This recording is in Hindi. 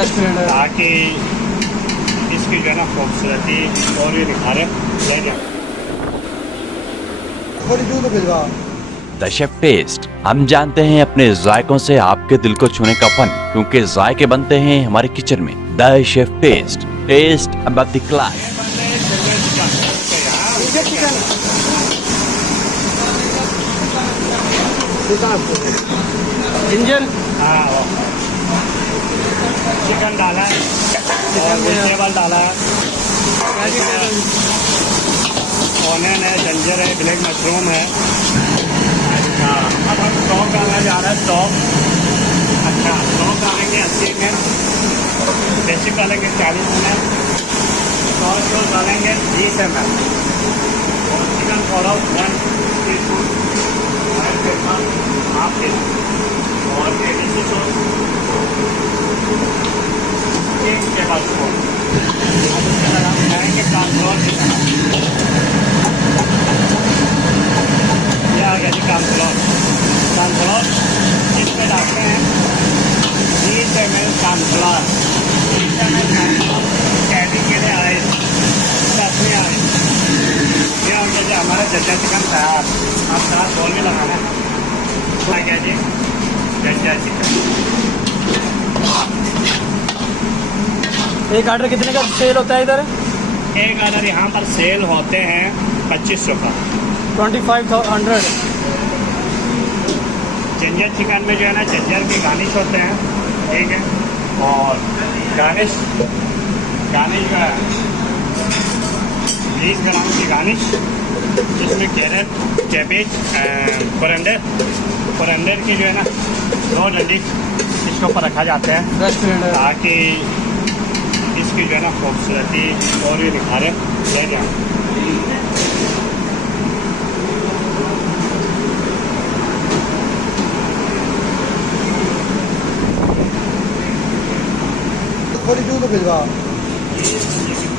रेस्टोरेंट है। ताकि इसकी जो है ना खूबसूरती और भी निखारे ले जाए। थोड़ी दूर तो भिजवा। द शेफ टेस्ट, हम जानते हैं अपने जायकों से आपके दिल को छूने का फन, क्योंकि जायके बनते हैं हमारे किचन में। The chef test, taste above the class. Engine हाँ वो चिकन डाला है और वेजिटेबल डाला है, ऑनियन है, जिंजर है, ब्लैक मशरूम है। अच्छा अब हम स्टॉक डालना जा रहा है। स्टॉक अच्छा स्टॉक डालेंगे 80 ml, बेसिक डालेंगे 40 ml, सॉस डालेंगे 20 ml और chicken powder 1 teaspoon, half teaspoon और ABC सॉस 1 टेबलस्पून। हम खाएंगे कॉर्नफ्लोर। ये आ गया जी कॉर्नफ्लोर। कॉर्नफ्लोर इसमें डालते हैं 20 ml कॉर्नफ्लोर। 20 ml कॉर्नफ्लोर कैडी के लिए आए चटनी आए। ये हो गया जी हमारा जज्जा चिकन तैयार। आप साथ बोल भी लगाना है। आ गया जी जज्जा चिकन। एक ऑर्डर कितने का सेल होता है इधर? एक ऑर्डर यहाँ पर सेल होते हैं 2500 का। 2500। जिंजर चिकन में जो है ना जिंजर के गार्निश होते हैं, ठीक है, और गार्निश जो है 20 ग्राम की गार्निश, जिसमें कैरेट, कैबेज, कोरिएंडर की जो है ना 2 डंडी इसके ऊपर रखा जाते हैं रेस्टोरेंट है। ताकि इसकी जो है ना खूबसूरती और भी निखारे ले जाए। थोड़ी दूर तो भिजवा। ये